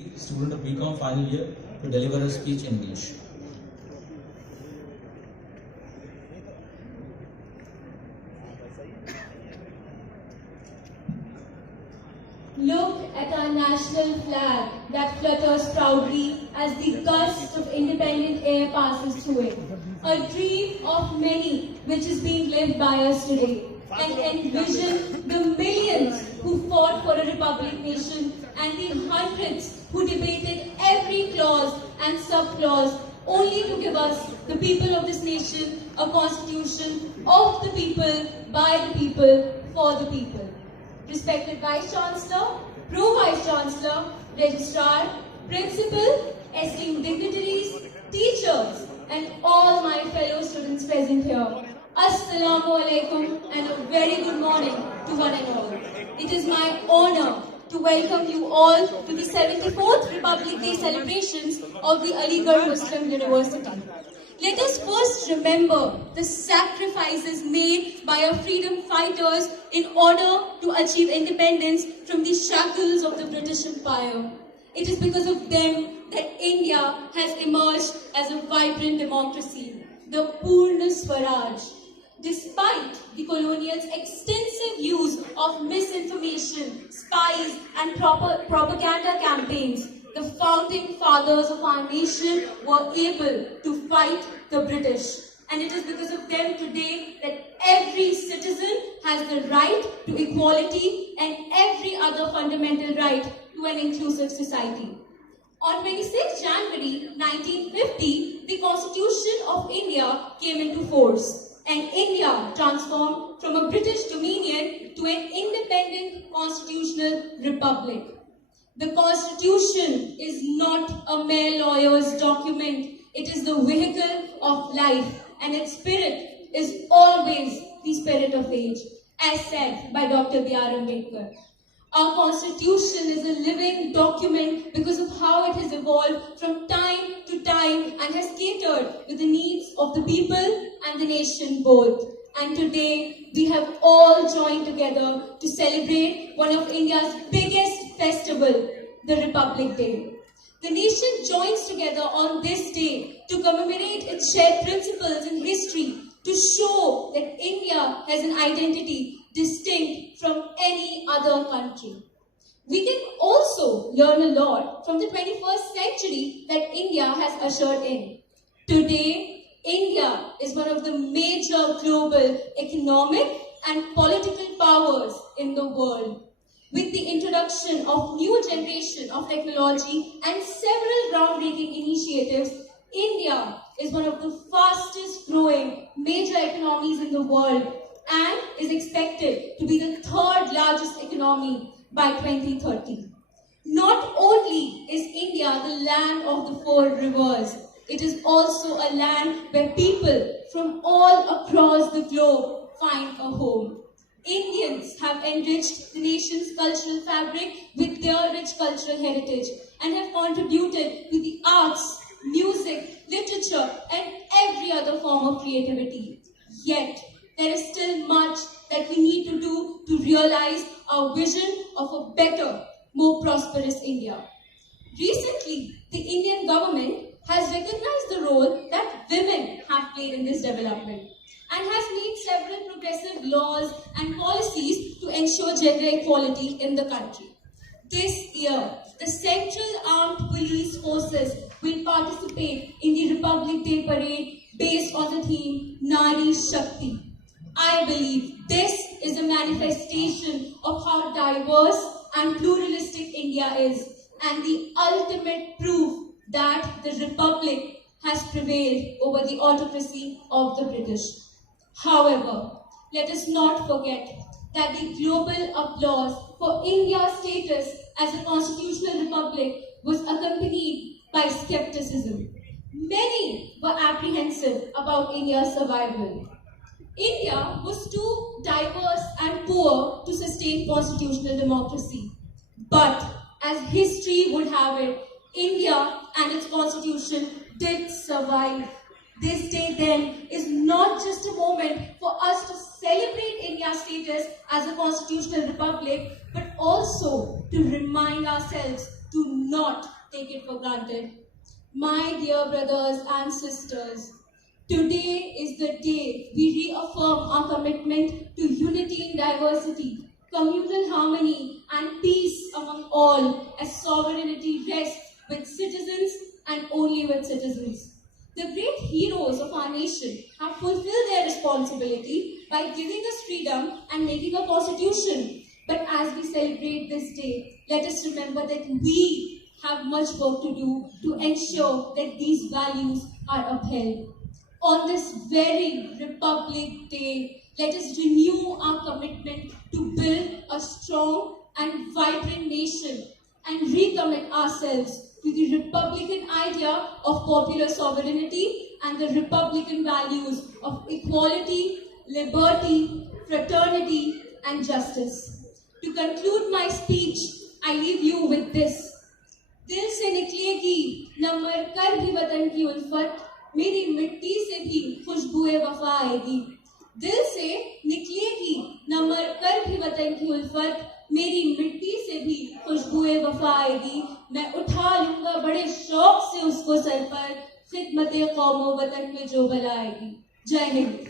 student of BCom final year to deliver a speech in English. Look at our national flag that flutters proudly as the gust of independent air passes through it. A dream of many which is being lived by us today. And envision the millions who fought for a republic nation and the hundreds who debated every clause and sub-clause only to give us, the people of this nation, a constitution of the people, by the people, for the people. Respected Vice Chancellor, Pro-Vice Chancellor, Registrar, Principal, esteemed dignitaries, teachers, and all my fellow students present here, Assalamu alaikum and a very good morning to one and all. It is my honor to welcome you all to the 74th Republic Day celebrations of the ALIGARH Muslim University. Let us first remember the sacrifices made by our freedom fighters in order to achieve independence from the shackles of the British Empire. It is because of them that India has emerged as a vibrant democracy, the Purna Swaraj. Despite the colonials' extensive use of misinformation, spies, and propaganda campaigns, the founding fathers of our nation were able to fight the British. And it is because of them today that every citizen has the right to equality and every other fundamental right to an inclusive society. On 26 January 1950, the Constitution of India came into force, and India transformed from a British dominion to an independent constitutional republic. The Constitution is not a mere lawyer's document. It is the vehicle of life, and its spirit is always the spirit of age, as said by Dr. B.R. Ambedkar. Our Constitution is a living document because of how it has evolved from time to time and has catered to the needs of the people and the nation both. And today, we have all joined together to celebrate one of India's biggest festival, the Republic Day. The nation joins together on this day to commemorate its shared principles and history, to show that India has an identity distinct from any other country. We can also learn a lot from the 21st century that India has ushered in. Today, India is one of the major global economic and political powers in the world. With the introduction of new generation of technology and several groundbreaking initiatives, India is one of the fastest growing major economies in the world and is expected to be the third largest economy by 2030. Not only is India the land of the four rivers, it is also a land where people from all across the globe find a home. Indians have enriched the nation's cultural fabric with their rich cultural heritage and have contributed to the arts, music, literature, and every other form of creativity. Yet, there is still much that we need to do to realize our vision of a better, more prosperous India. Recently, the Indian government has recognized the role that women have played in this development and has made several progressive laws and policies to ensure gender equality in the country. This year, the Central Armed Police Forces will participate in the Republic Day Parade based on the theme Nari Shakti. I believe this is a manifestation of how diverse and pluralistic India is, and the ultimate proof that the Republic has prevailed over the autocracy of the British. However, let us not forget that the global applause for India's status as a constitutional republic was accompanied by skepticism. Many were apprehensive about India's survival. India was too diverse and poor to sustain constitutional democracy. But as history would have it, India and its constitution did survive. This day then is not just a moment for us to celebrate India's status as a constitutional republic, but also to remind ourselves Do not take it for granted. My dear brothers and sisters, today is the day we reaffirm our commitment to unity in diversity, communal harmony, and peace among all, as sovereignty rests with citizens and only with citizens. The great heroes of our nation have fulfilled their responsibility by giving us freedom and making a constitution. But as we celebrate this day, let us remember that we have much work to do to ensure that these values are upheld. On this very Republic Day, let us renew our commitment to build a strong and vibrant nation and recommit ourselves to the Republican idea of popular sovereignty and the Republican values of equality, liberty, fraternity, and justice. To conclude my speech, I leave you with this. दिल से निकलेगी न मर कर भी वतन की उल्फत, मेरी मिट्टी से भी खुशबुए वफा आएगी. दिल से निकलेगी न मर कर भी वतन की उल्फत, मेरी मिट्टी से भी खुशबुए वफा आएगी. मैं उठा लूंगा बड़े शौक से उसको सर पर, खिदमत कौमो वतन में जो बला आएगी. जय हिंद.